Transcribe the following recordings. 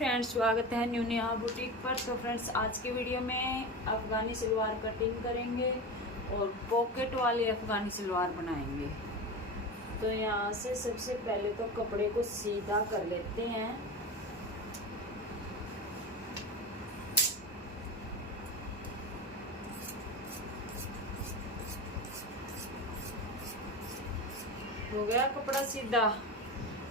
Friends, स्वागत है new Neha boutique पर। तो फ्रेंड्स, आज की वीडियो में अफगानी सलवार कटिंग करेंगे और पॉकेट वाली अफगानी सलवार बनाएंगे। तो यहाँ से सबसे पहले तो कपड़े को सीधा कर लेते हैं। हो गया कपड़ा सीधा।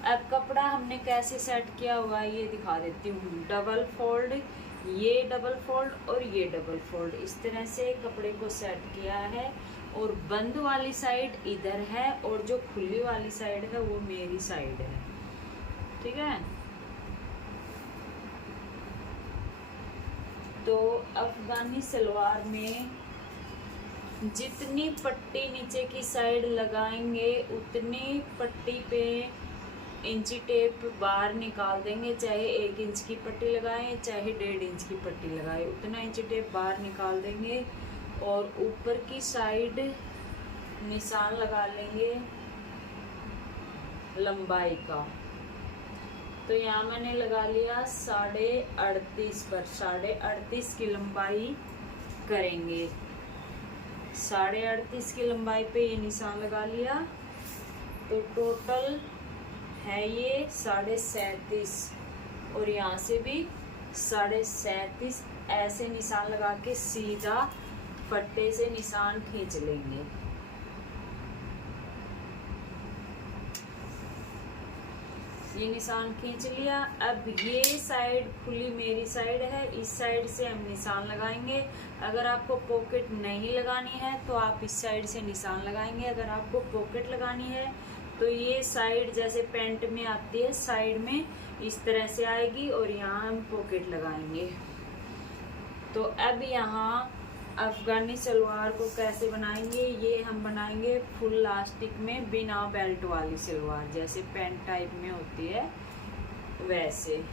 अब कपड़ा हमने कैसे सेट किया हुआ है ये दिखा देती हूँ। डबल फोल्ड, ये डबल फोल्ड और ये डबल फोल्ड, इस तरह से कपड़े को सेट किया है। और बंद वाली साइड इधर है और जो खुली वाली साइड है वो मेरी साइड है, ठीक है। तो अफगानी सलवार में जितनी पट्टी नीचे की साइड लगाएंगे उतनी पट्टी पे इंची टेप बाहर निकाल देंगे। चाहे 1 इंच की पट्टी लगाएं चाहे 1.5 इंच की पट्टी लगाएं, उतना इंची टेप बाहर निकाल देंगे। और ऊपर की साइड निशान लगा लेंगे लंबाई का। तो यहाँ मैंने लगा लिया 38.5 पर। 38.5 की लंबाई करेंगे। 38.5 की लंबाई पे ये निशान लगा लिया। तो टोटल है ये 37.5 और यहाँ से भी 37.5। ऐसे निशान लगा के सीधा पट्टे से निशान खींच लेंगे। ये निशान खींच लिया। अब ये साइड खुली मेरी साइड है, इस साइड से हम निशान लगाएंगे। अगर आपको पॉकेट नहीं लगानी है तो आप इस साइड से निशान लगाएंगे। अगर आपको पॉकेट लगानी है तो ये साइड जैसे पैंट में आती है, साइड में इस तरह से आएगी और यहाँ हम पॉकेट लगाएंगे। तो अब यहाँ अफगानी सलवार को कैसे बनाएंगे, ये हम बनाएंगे फुल लास्टिक में, बिना बेल्ट वाली सलवार, जैसे पैंट टाइप में होती है वैसे।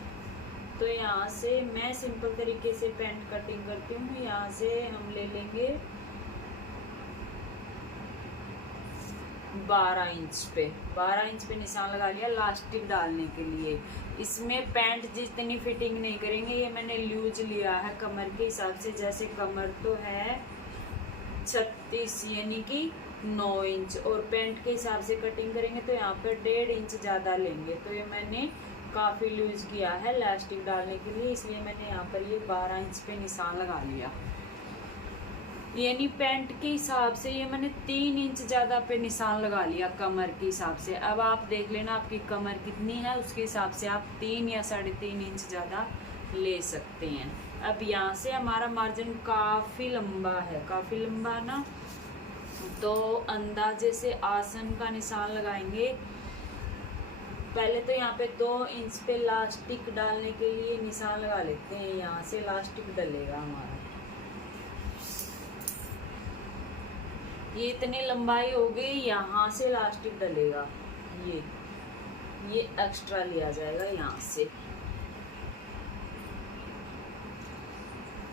तो यहाँ से मैं सिंपल तरीके से पैंट कटिंग करती हूँ। यहाँ से हम ले लेंगे 12 इंच पे। 12 इंच पे निशान लगा लिया लास्टिक डालने के लिए। इसमें पैंट जितनी फिटिंग नहीं करेंगे, ये मैंने लूज लिया है कमर के हिसाब से। जैसे कमर तो है 36 यानी कि 9 इंच, और पैंट के हिसाब से कटिंग करेंगे तो यहाँ पे 1.5 इंच ज़्यादा लेंगे। तो ये मैंने काफ़ी लूज किया है लास्टिक डालने के लिए, इसलिए मैंने यहाँ पर ये 12 इंच पे निशान लगा लिया। यानी पैंट के हिसाब से ये मैंने 3 इंच ज़्यादा पे निशान लगा लिया कमर के हिसाब से। अब आप देख लेना आपकी कमर कितनी है, उसके हिसाब से आप 3 या 3.5 इंच ज़्यादा ले सकते हैं। अब यहाँ से हमारा मार्जिन काफ़ी लंबा है, काफ़ी लंबा ना, तो अंदाजे से आसन का निशान लगाएंगे। पहले तो यहाँ पे 2 इंच पे लास्टिक डालने के लिए निशान लगा लेते हैं। यहाँ से लास्टिक डलेगा हमारा, ये इतनी लंबाई हो गई, यहाँ से लास्टिक डलेगा। ये एक्स्ट्रा लिया जाएगा यहाँ से।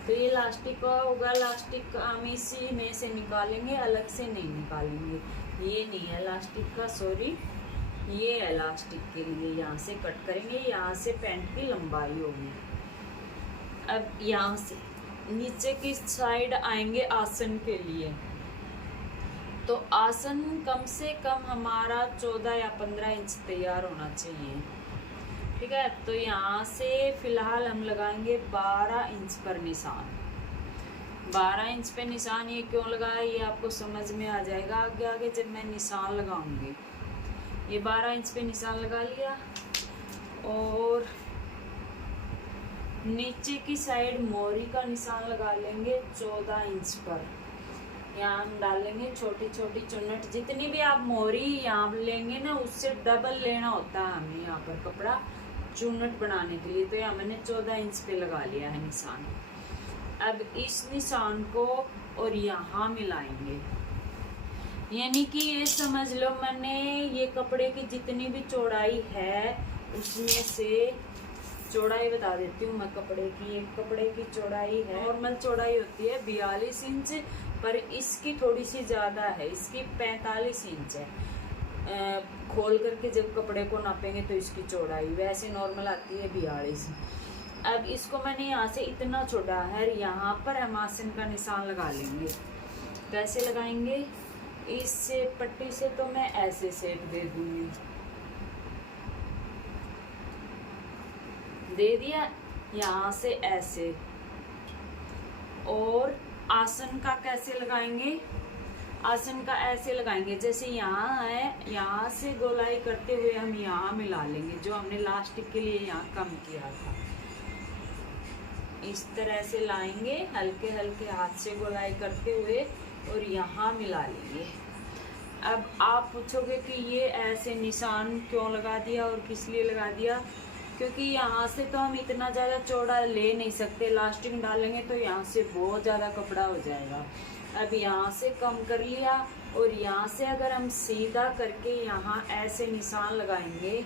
तो ये लास्टिक का होगा। लास्टिक हम इसी में से निकालेंगे, अलग से नहीं निकालेंगे। ये नहीं है लास्टिक का, सॉरी, ये है लास्टिक के लिए। यहाँ से कट करेंगे, यहाँ से पैंट की लंबाई होगी। अब यहाँ से नीचे की साइड आएंगे आसन के लिए। तो आसन कम से कम हमारा 14 या 15 इंच तैयार होना चाहिए, ठीक है। तो यहाँ से फिलहाल हम लगाएंगे 12 इंच पर निशान। 12 इंच पे निशान ये क्यों लगाया ये आपको समझ में आ जाएगा आगे आगे जब मैं निशान लगाऊंगी। ये 12 इंच पे निशान लगा लिया और नीचे की साइड मोरी का निशान लगा लेंगे 14 इंच पर। यहाँ हम डालेंगे छोटी छोटी चुन्नट। जितनी भी आप मोरी यहाँ लेंगे ना, उससे डबल लेना होता है हमें यहाँ पर कपड़ा चुन्नट बनाने के लिए। तो यहाँ मैंने 14 इंच पे लगा लिया है निशान। अब इस निशान को और यहाँ मिलाएंगे, यानी कि ये समझ लो मैंने ये कपड़े की जितनी भी चौड़ाई है उसमें से चौड़ाई बता देती हूँ मैं कपड़े की। एक कपड़े की चौड़ाई है, नॉर्मल चौड़ाई होती है 42 इंच, पर इसकी थोड़ी सी ज़्यादा है, इसकी 45 इंच है। खोल करके जब कपड़े को नापेंगे तो इसकी चौड़ाई वैसे नॉर्मल आती है 42। अब इसको मैंने यहाँ से इतना छोड़ा है, यहाँ पर हम आसन का निशान लगा लेंगे। कैसे लगाएंगे? इस पट्टी से तो मैं ऐसे शेप दे दूंगी, दे दिया, यहाँ से ऐसे। और आसन का कैसे लगाएंगे? आसन का ऐसे लगाएंगे, जैसे यहाँ है, यहाँ से गोलाई करते हुए हम यहाँ मिला लेंगे, जो हमने लास्टिक के लिए यहाँ कम किया था। इस तरह से लाएंगे, हल्के हल्के हाथ से गोलाई करते हुए और यहाँ मिला लेंगे। अब आप पूछोगे कि ये ऐसे निशान क्यों लगा दिया और किस लिए लगा दिया? क्योंकि यहाँ से तो हम इतना ज़्यादा चौड़ा ले नहीं सकते, लास्टिक डालेंगे तो यहाँ से बहुत ज़्यादा कपड़ा हो जाएगा। अब यहाँ से कम कर लिया और यहाँ से अगर हम सीधा करके यहाँ ऐसे निशान लगाएंगे,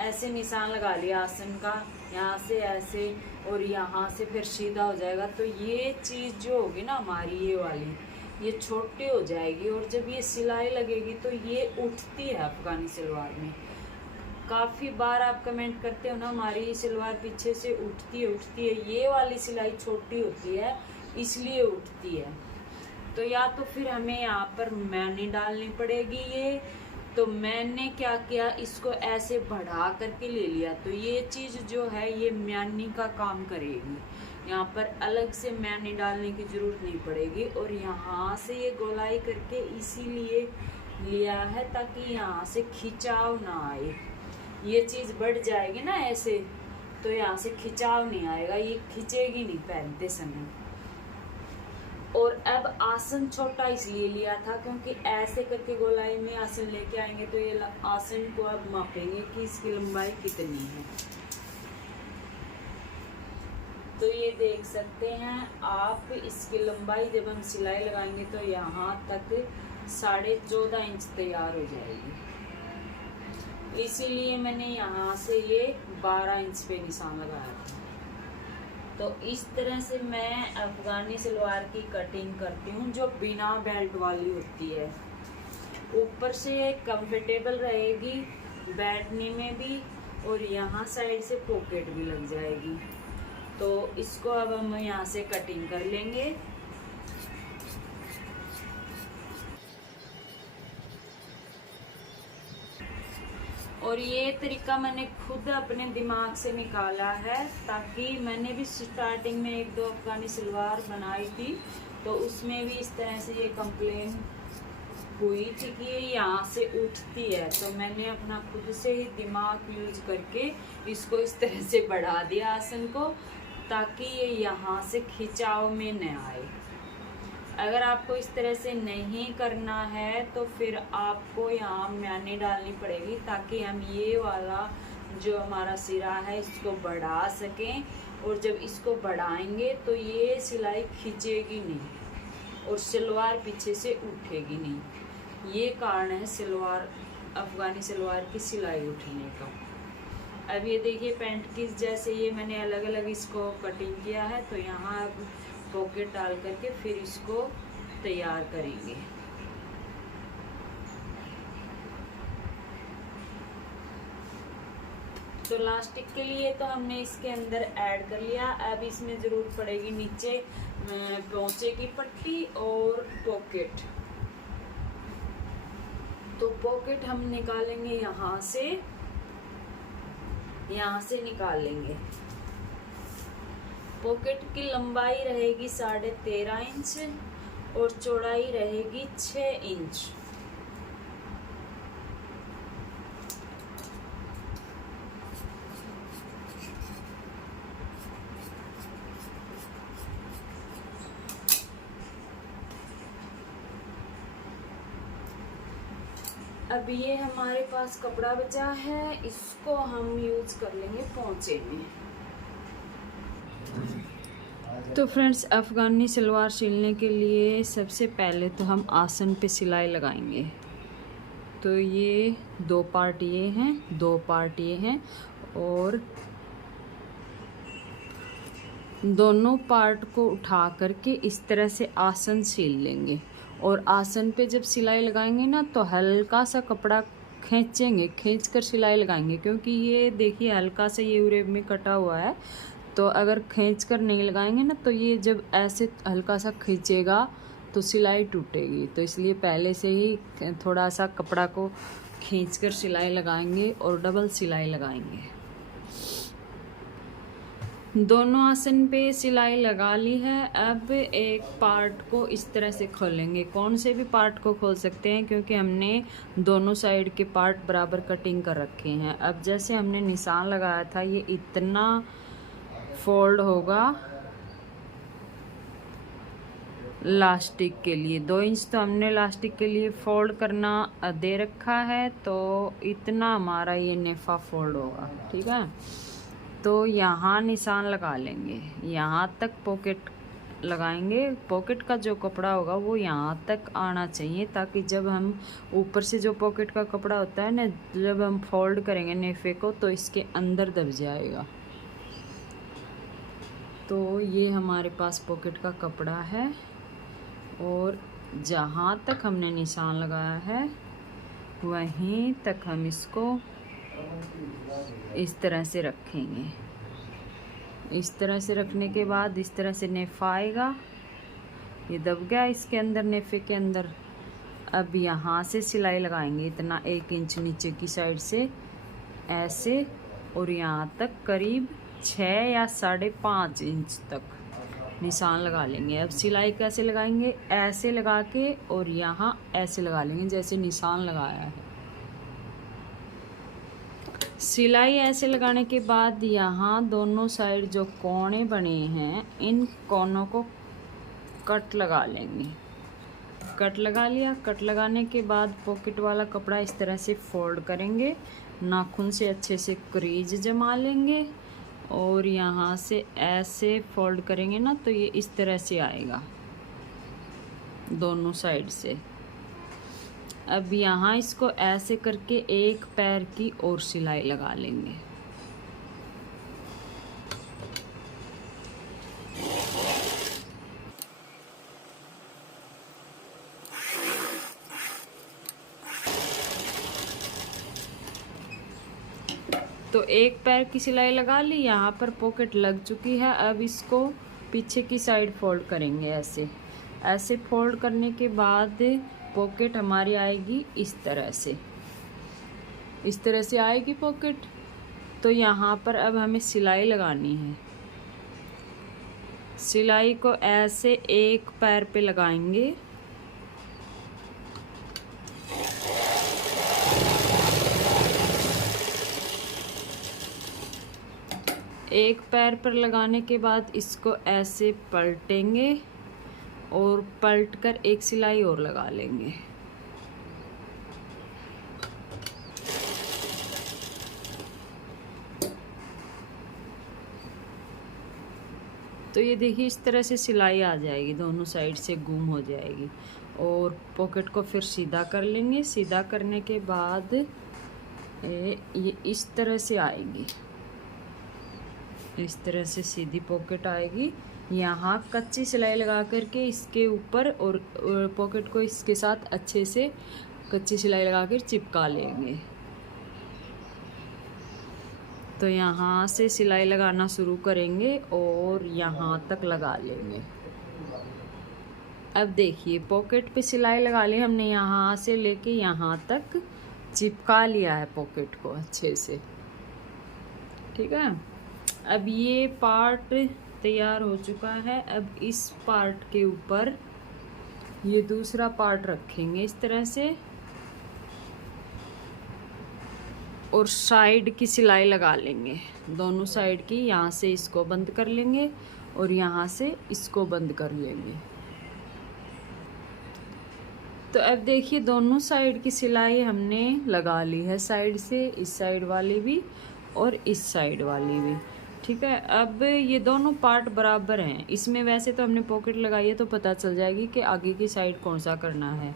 ऐसे निशान लगा लिया आसन का, यहाँ से ऐसे और यहाँ से फिर सीधा हो जाएगा, तो ये चीज़ जो होगी ना हमारी, ये वाली, ये छोटी हो जाएगी। और जब ये सिलाई लगेगी तो ये उठती है अफगानी सलवार में। काफ़ी बार आप कमेंट करते हो ना, हमारी सलवार पीछे से उठती है, ये वाली सिलाई छोटी होती है इसलिए उठती है। तो या तो फिर हमें यहाँ पर मैनी डालनी पड़ेगी ये। तो मैंने क्या किया, इसको ऐसे बढ़ा करके ले लिया, तो ये चीज़ जो है ये मैनी का काम करेगी। यहाँ पर अलग से मैनी डालने की ज़रूरत नहीं पड़ेगी। और यहाँ से ये गोलाई करके इसीलिए लिया है ताकि यहाँ से खिंचाव ना आए। ये चीज़ बढ़ जाएगी ना ऐसे, तो यहाँ से खिंचाव नहीं आएगा, ये खिंचेगी नहीं पहनते समय। और अब आसन छोटा इसलिए लिया था क्योंकि ऐसे करके गोलाई में आसन लेके आएंगे तो ये आसन को अब मापेंगे कि इसकी लंबाई कितनी है। तो ये देख सकते हैं आप, इसकी लंबाई जब हम सिलाई लगाएंगे तो यहाँ तक 14.5 इंच तैयार हो जाएगी। इसीलिए मैंने यहाँ से ये 12 इंच पे निशान लगाया था। तो इस तरह से मैं अफगानी सलवार की कटिंग करती हूँ, जो बिना बेल्ट वाली होती है। ऊपर से कंफर्टेबल रहेगी बैठने में भी, और यहाँ साइड से पॉकेट भी लग जाएगी। तो इसको अब हम यहाँ से कटिंग कर लेंगे। और ये तरीका मैंने खुद अपने दिमाग से निकाला है, ताकि मैंने भी स्टार्टिंग में 1-2 अफगानी सलवार बनाई थी तो उसमें भी इस तरह से ये कंप्लेन हुई थी कि ये यहाँ से उठती है। तो मैंने अपना खुद से ही दिमाग यूज करके इसको इस तरह से बढ़ा दिया आसन को, ताकि ये यहाँ से खिंचाव में न आए। अगर आपको इस तरह से नहीं करना है तो फिर आपको यहाँ मैनी डालनी पड़ेगी, ताकि हम ये वाला जो हमारा सिरा है इसको बढ़ा सकें। और जब इसको बढ़ाएंगे तो ये सिलाई खिंचेगी नहीं और सलवार पीछे से उठेगी नहीं। ये कारण है सलवार, अफगानी सलवार की सिलाई उठने का। अब ये देखिए पैंट की जैसे ये मैंने अलग अलग इसको कटिंग किया है, तो यहाँ अब पॉकेट डाल करके फिर इसको तैयार करेंगे। तो लास्टिक के लिए तो हमने इसके अंदर ऐड कर लिया। अब इसमें ज़रूरत पड़ेगी नीचे पोंचे की पट्टी और पॉकेट। तो पॉकेट हम निकालेंगे यहाँ से निकाल लेंगे। पॉकेट की लंबाई रहेगी 13.5 इंच और चौड़ाई रहेगी 6 इंच। अब ये हमारे पास कपड़ा बचा है, इसको हम यूज कर लेंगे पोंचे में। तो फ्रेंड्स, अफ़गानी सलवार सिलने के लिए सबसे पहले तो हम आसन पे सिलाई लगाएंगे। तो ये 2 पार्ट ये हैं, 2 पार्ट ये हैं, और दोनों पार्ट को उठा करके इस तरह से आसन सिल लेंगे। और आसन पे जब सिलाई लगाएंगे ना तो हल्का सा कपड़ा खींचेंगे, खींच कर सिलाई लगाएंगे, क्योंकि ये देखिए हल्का सा ये उरे में कटा हुआ है, तो अगर खींच कर नहीं लगाएंगे ना तो ये जब ऐसे हल्का सा खींचेगा तो सिलाई टूटेगी। तो इसलिए पहले से ही थोड़ा सा कपड़ा को खींच कर सिलाई लगाएंगे और डबल सिलाई लगाएंगे। दोनों आसन पे सिलाई लगा ली है। अब एक पार्ट को इस तरह से खोलेंगे, कौन से भी पार्ट को खोल सकते हैं क्योंकि हमने दोनों साइड के पार्ट बराबर कटिंग कर रखे हैं। अब जैसे हमने निशान लगाया था ये इतना फोल्ड होगा लास्टिक के लिए, 2 इंच तो हमने लास्टिक के लिए फोल्ड करना दे रखा है, तो इतना हमारा ये नेफा फोल्ड होगा। ठीक है, तो यहाँ निशान लगा लेंगे, यहाँ तक पॉकेट लगाएंगे। पॉकेट का जो कपड़ा होगा वो यहाँ तक आना चाहिए, ताकि जब हम ऊपर से जो पॉकेट का कपड़ा होता है ना, जब हम फोल्ड करेंगे नेफे को तो इसके अंदर दब जाएगा। तो ये हमारे पास पॉकेट का कपड़ा है और जहाँ तक हमने निशान लगाया है वहीं तक हम इसको इस तरह से रखेंगे। इस तरह से रखने के बाद इस तरह से नेफा आएगा, ये दब गया इसके अंदर, नेफे के अंदर। अब यहाँ से सिलाई लगाएंगे इतना 1 इंच नीचे की साइड से ऐसे, और यहाँ तक करीब 6 या 5.5 इंच तक निशान लगा लेंगे। अब सिलाई कैसे लगाएंगे, ऐसे लगा के और यहाँ ऐसे लगा लेंगे जैसे निशान लगाया है। सिलाई ऐसे लगाने के बाद यहाँ दोनों साइड जो कोने बने हैं इन कोनों को कट लगा लेंगे। कट लगा लिया। कट लगाने के बाद पॉकेट वाला कपड़ा इस तरह से फोल्ड करेंगे, नाखून से अच्छे से क्रीज जमा लेंगे और यहाँ से ऐसे फोल्ड करेंगे ना तो ये इस तरह से आएगा दोनों साइड से। अब यहाँ इसको ऐसे करके एक पैर की और सिलाई लगा लेंगे। तो एक पैर की सिलाई लगा ली, यहाँ पर पॉकेट लग चुकी है। अब इसको पीछे की साइड फोल्ड करेंगे ऐसे। ऐसे फोल्ड करने के बाद पॉकेट हमारी आएगी इस तरह से, इस तरह से आएगी पॉकेट। तो यहाँ पर अब हमें सिलाई लगानी है। सिलाई को ऐसे एक पैर पे लगाएंगे, एक पैर पर लगाने के बाद इसको ऐसे पलटेंगे और पलट कर एक सिलाई और लगा लेंगे। तो ये देखिए इस तरह से सिलाई आ जाएगी, दोनों साइड से गुम हो जाएगी। और पॉकेट को फिर सीधा कर लेंगे। सीधा करने के बाद ये इस तरह से आएगी, इस तरह से सीधी पॉकेट आएगी। यहाँ कच्ची सिलाई लगा करके इसके ऊपर और पॉकेट को इसके साथ अच्छे से कच्ची सिलाई लगा कर चिपका लेंगे। तो यहाँ से सिलाई लगाना शुरू करेंगे और यहाँ तक लगा लेंगे। अब देखिए पॉकेट पे सिलाई लगा ली हमने, यहाँ से लेके यहाँ तक चिपका लिया है पॉकेट को अच्छे से। ठीक है, अब ये पार्ट तैयार हो चुका है। अब इस पार्ट के ऊपर ये दूसरा पार्ट रखेंगे इस तरह से और साइड की सिलाई लगा लेंगे, दोनों साइड की। यहाँ से इसको बंद कर लेंगे और यहाँ से इसको बंद कर लेंगे। तो अब देखिए दोनों साइड की सिलाई हमने लगा ली है, साइड से, इस साइड वाली भी और इस साइड वाली भी। ठीक है, अब ये दोनों पार्ट बराबर हैं। इसमें वैसे तो हमने पॉकेट लगाई है तो पता चल जाएगी कि आगे की साइड कौन सा करना है।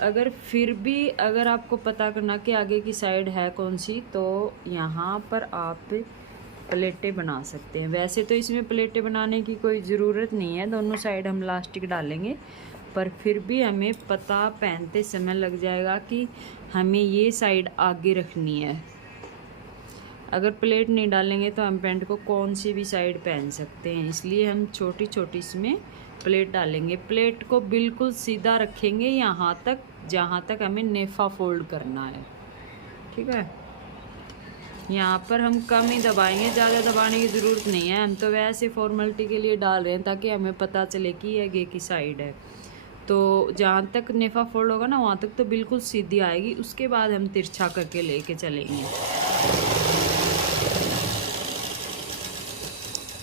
अगर फिर भी अगर आपको पता करना कि आगे की साइड है कौन सी, तो यहाँ पर आप प्लेटें बना सकते हैं। वैसे तो इसमें प्लेटें बनाने की कोई ज़रूरत नहीं है, दोनों साइड हम इलास्टिक डालेंगे पर फिर भी हमें पता पहनते समय लग जाएगा कि हमें ये साइड आगे रखनी है। अगर प्लेट नहीं डालेंगे तो हम पैंट को कौन सी भी साइड पहन सकते हैं, इसलिए हम छोटी छोटी इसमें प्लेट डालेंगे। प्लेट को बिल्कुल सीधा रखेंगे यहाँ तक जहाँ तक हमें नेफा फोल्ड करना है, ठीक है। यहाँ पर हम कम ही दबाएंगे, ज़्यादा दबाने की ज़रूरत नहीं है। हम तो वैसे फॉर्मेलिटी के लिए डाल रहे हैं ताकि हमें पता चले कि ये आगे की साइड है। तो जहाँ तक नेफा फोल्ड होगा ना वहाँ तक तो बिल्कुल सीधी आएगी, उसके बाद हम तिरछा करके लेके चलेंगे।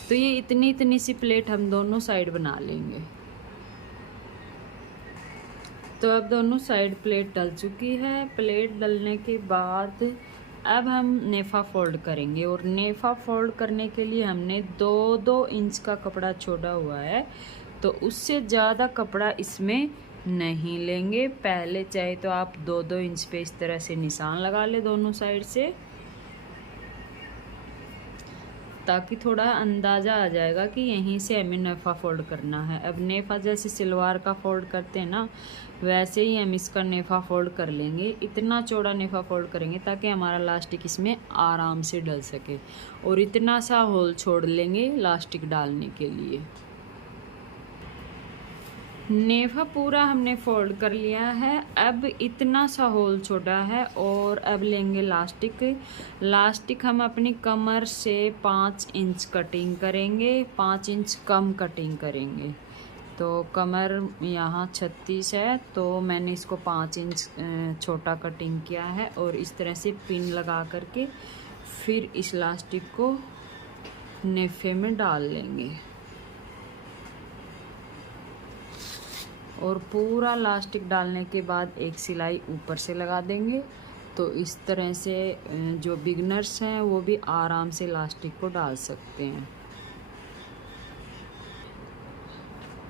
तो ये इतनी इतनी सी प्लेट हम दोनों साइड बना लेंगे। तो अब दोनों साइड प्लेट डल चुकी है। प्लेट डलने के बाद अब हम नेफा फोल्ड करेंगे, और नेफा फोल्ड करने के लिए हमने 2-2 इंच का कपड़ा छोड़ा हुआ है, तो उससे ज़्यादा कपड़ा इसमें नहीं लेंगे। पहले चाहे तो आप 2-2 इंच पे इस तरह से निशान लगा ले दोनों साइड से, ताकि थोड़ा अंदाज़ा आ जाएगा कि यहीं से हमें नेफा फोल्ड करना है। अब नेफा जैसे सलवार का फोल्ड करते हैं ना, वैसे ही हम इसका नेफा फोल्ड कर लेंगे। इतना चौड़ा नेफा फोल्ड करेंगे ताकि हमारा लास्टिक इसमें आराम से डल सके, और इतना सा होल छोड़ लेंगे लास्टिक डालने के लिए। नेफा पूरा हमने फोल्ड कर लिया है। अब इतना सा होल छोड़ा है, और अब लेंगे लास्टिक। लास्टिक हम अपनी कमर से 5 इंच कटिंग करेंगे, 5 इंच कम कटिंग करेंगे। तो कमर यहाँ 36 है, तो मैंने इसको 5 इंच छोटा कटिंग किया है, और इस तरह से पिन लगा करके फिर इस लास्टिक को नेफे में डाल लेंगे, और पूरा लास्टिक डालने के बाद एक सिलाई ऊपर से लगा देंगे। तो इस तरह से जो बिगनर्स हैं वो भी आराम से लास्टिक को डाल सकते हैं।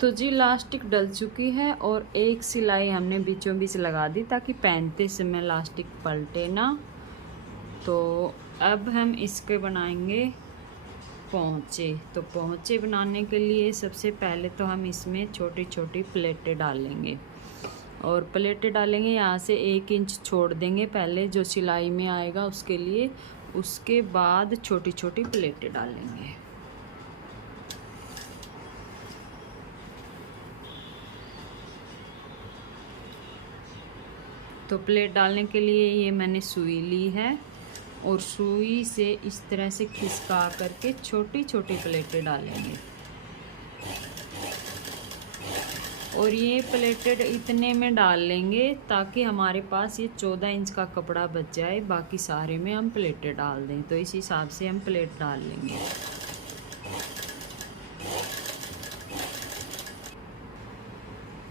तो जी लास्टिक डल चुकी है, और एक सिलाई हमने बीचों बीच लगा दी ताकि पहनते समय लास्टिक पलटे ना। तो अब हम इसके बनाएंगे पोंचे। तो पोंचे बनाने के लिए सबसे पहले तो हम इसमें छोटी छोटी प्लेटें डालेंगे, और प्लेटें डालेंगे यहाँ से 1 इंच छोड़ देंगे पहले जो सिलाई में आएगा उसके लिए, उसके बाद छोटी छोटी प्लेटें डालेंगे। तो प्लेट डालने के लिए ये मैंने सुई ली है, और सुई से इस तरह से खिसका करके छोटी छोटी प्लेटें डालेंगे। और ये प्लेटेड इतने में डाल लेंगे ताकि हमारे पास ये 14 इंच का कपड़ा बच जाए, बाकी सारे में हम प्लेटें डाल दें। तो इस हिसाब से हम प्लेट डाल लेंगे।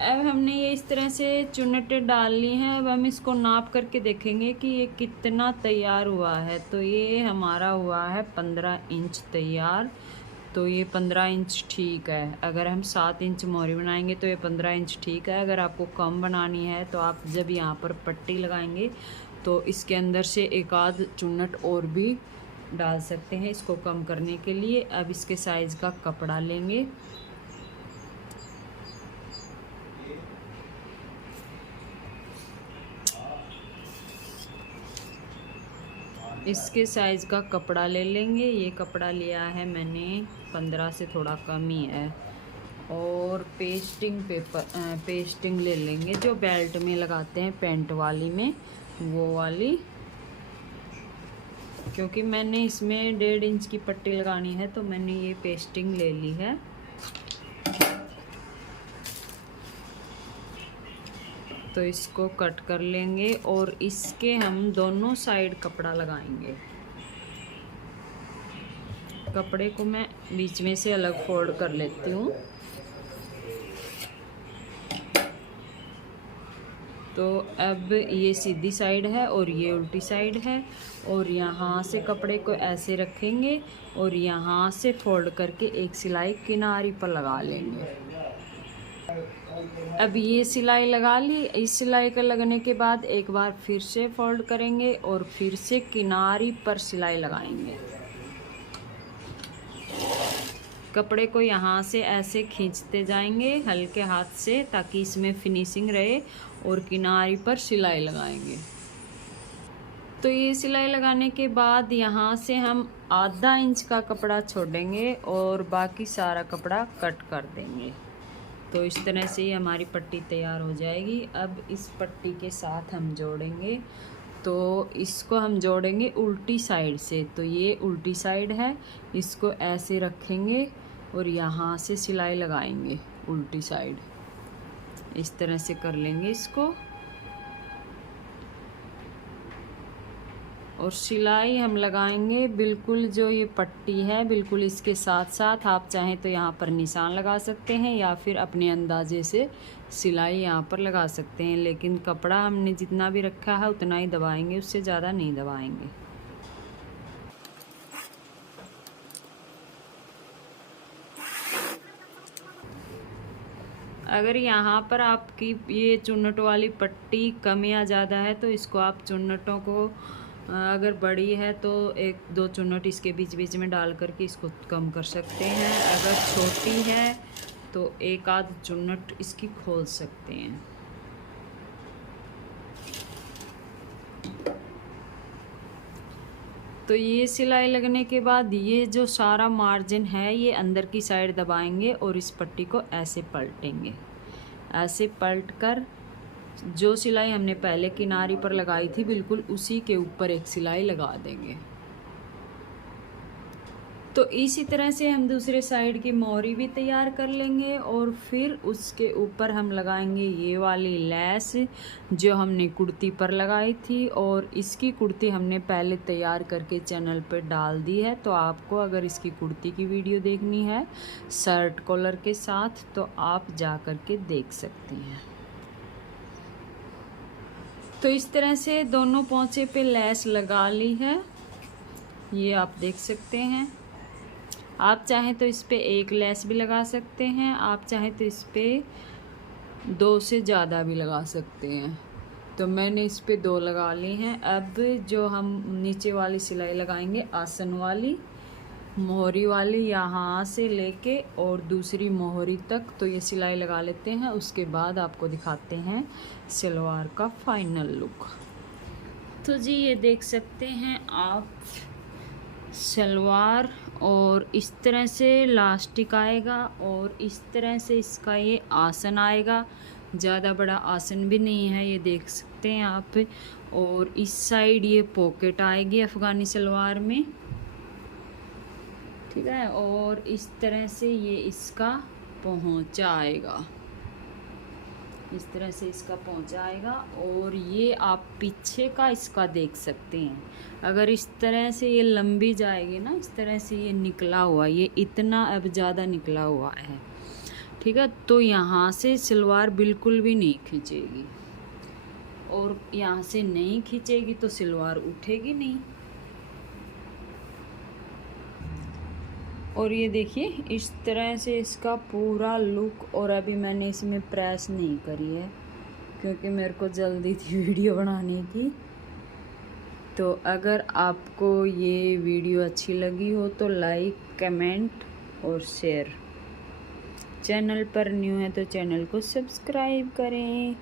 अब हमने ये इस तरह से चुन्नटें डाल ली हैं। अब हम इसको नाप करके देखेंगे कि ये कितना तैयार हुआ है। तो ये हमारा हुआ है 15 इंच तैयार। तो ये 15 इंच ठीक है। अगर हम 7 इंच मोहरी बनाएंगे तो ये 15 इंच ठीक है। अगर आपको कम बनानी है तो आप जब यहाँ पर पट्टी लगाएंगे तो इसके अंदर से एक आध चुन्नट और भी डाल सकते हैं इसको कम करने के लिए। अब इसके साइज़ का कपड़ा लेंगे। इसके साइज़ का कपड़ा ले लेंगे। ये कपड़ा लिया है मैंने 15 से थोड़ा कम ही है। और पेस्टिंग ले लेंगे जो बेल्ट में लगाते हैं पैंट वाली में, वो वाली। क्योंकि मैंने इसमें 1.5 इंच की पट्टी लगानी है तो मैंने ये पेस्टिंग ले ली है। तो इसको कट कर लेंगे और इसके हम दोनों साइड कपड़ा लगाएंगे। कपड़े को मैं बीच में से अलग फोल्ड कर लेती हूँ। तो अब ये सीधी साइड है और ये उल्टी साइड है, और यहाँ से कपड़े को ऐसे रखेंगे और यहाँ से फोल्ड करके एक सिलाई किनारी पर लगा लेंगे। अब ये सिलाई लगा ली। इस सिलाई का लगने के बाद एक बार फिर से फोल्ड करेंगे और फिर से किनारी पर सिलाई लगाएंगे। कपड़े को यहाँ से ऐसे खींचते जाएंगे हल्के हाथ से, ताकि इसमें फिनिशिंग रहे, और किनारे पर सिलाई लगाएंगे। तो ये सिलाई लगाने के बाद यहाँ से हम आधा इंच का कपड़ा छोड़ेंगे और बाकी सारा कपड़ा कट कर देंगे। तो इस तरह से ये हमारी पट्टी तैयार हो जाएगी। अब इस पट्टी के साथ हम जोड़ेंगे, तो इसको हम जोड़ेंगे उल्टी साइड से। तो ये उल्टी साइड है, इसको ऐसे रखेंगे और यहाँ से सिलाई लगाएंगे उल्टी साइड, इस तरह से कर लेंगे इसको। और सिलाई हम लगाएंगे बिल्कुल जो ये पट्टी है बिल्कुल इसके साथ साथ। आप चाहें तो यहाँ पर निशान लगा सकते हैं या फिर अपने अंदाजे से सिलाई यहाँ पर लगा सकते हैं, लेकिन कपड़ा हमने जितना भी रखा है उतना ही दबाएंगे, उससे ज़्यादा नहीं दबाएंगे। अगर यहाँ पर आपकी ये चुन्नट वाली पट्टी कम या ज़्यादा है तो इसको आप चुन्नटों को, अगर बड़ी है तो एक दो चुन्नट इसके बीच बीच में डाल करके इसको कम कर सकते हैं। अगर छोटी है तो एक आध चुन्नट इसकी खोल सकते हैं। तो ये सिलाई लगने के बाद ये जो सारा मार्जिन है ये अंदर की साइड दबाएंगे और इस पट्टी को ऐसे पलटेंगे। ऐसे पलट कर जो सिलाई हमने पहले किनारे पर लगाई थी बिल्कुल उसी के ऊपर एक सिलाई लगा देंगे। तो इसी तरह से हम दूसरे साइड की मोहरी भी तैयार कर लेंगे और फिर उसके ऊपर हम लगाएंगे ये वाली लेस जो हमने कुर्ती पर लगाई थी। और इसकी कुर्ती हमने पहले तैयार करके चैनल पर डाल दी है, तो आपको अगर इसकी कुर्ती की वीडियो देखनी है शर्ट कॉलर के साथ तो आप जा कर के देख सकते हैं। तो इस तरह से दोनों पोंचे पे लेस लगा ली है, ये आप देख सकते हैं। आप चाहें तो इस पे एक लेस भी लगा सकते हैं, आप चाहें तो इस पे दो से ज़्यादा भी लगा सकते हैं। तो मैंने इस पे दो लगा ली हैं। अब जो हम नीचे वाली सिलाई लगाएंगे आसन वाली मोहरी वाली, यहाँ से लेके और दूसरी मोहरी तक, तो ये सिलाई लगा लेते हैं। उसके बाद आपको दिखाते हैं सलवार का फाइनल लुक। तो जी ये देख सकते हैं आप सलवार, और इस तरह से लास्टिक आएगा और इस तरह से इसका ये आसन आएगा। ज़्यादा बड़ा आसन भी नहीं है, ये देख सकते हैं आप। और इस साइड ये पॉकेट आएगी अफ़गानी सलवार में, ठीक है। और इस तरह से ये इसका पहुंचा आएगा, इस तरह से इसका पहुंचा आएगा। और ये आप पीछे का इसका देख सकते हैं, अगर इस तरह से ये लंबी जाएगी ना, इस तरह से ये निकला हुआ, ये इतना अब ज़्यादा निकला हुआ है, ठीक है। तो यहाँ से सलवार बिल्कुल भी नहीं खींचेगी, और यहाँ से नहीं खींचेगी तो सलवार उठेगी नहीं। और ये देखिए इस तरह से इसका पूरा लुक। और अभी मैंने इसमें प्रेस नहीं करी है क्योंकि मेरे को जल्दी थी वीडियो बनानी थी। तो अगर आपको ये वीडियो अच्छी लगी हो तो लाइक, कमेंट और शेयर। चैनल पर न्यू है तो चैनल को सब्सक्राइब करें।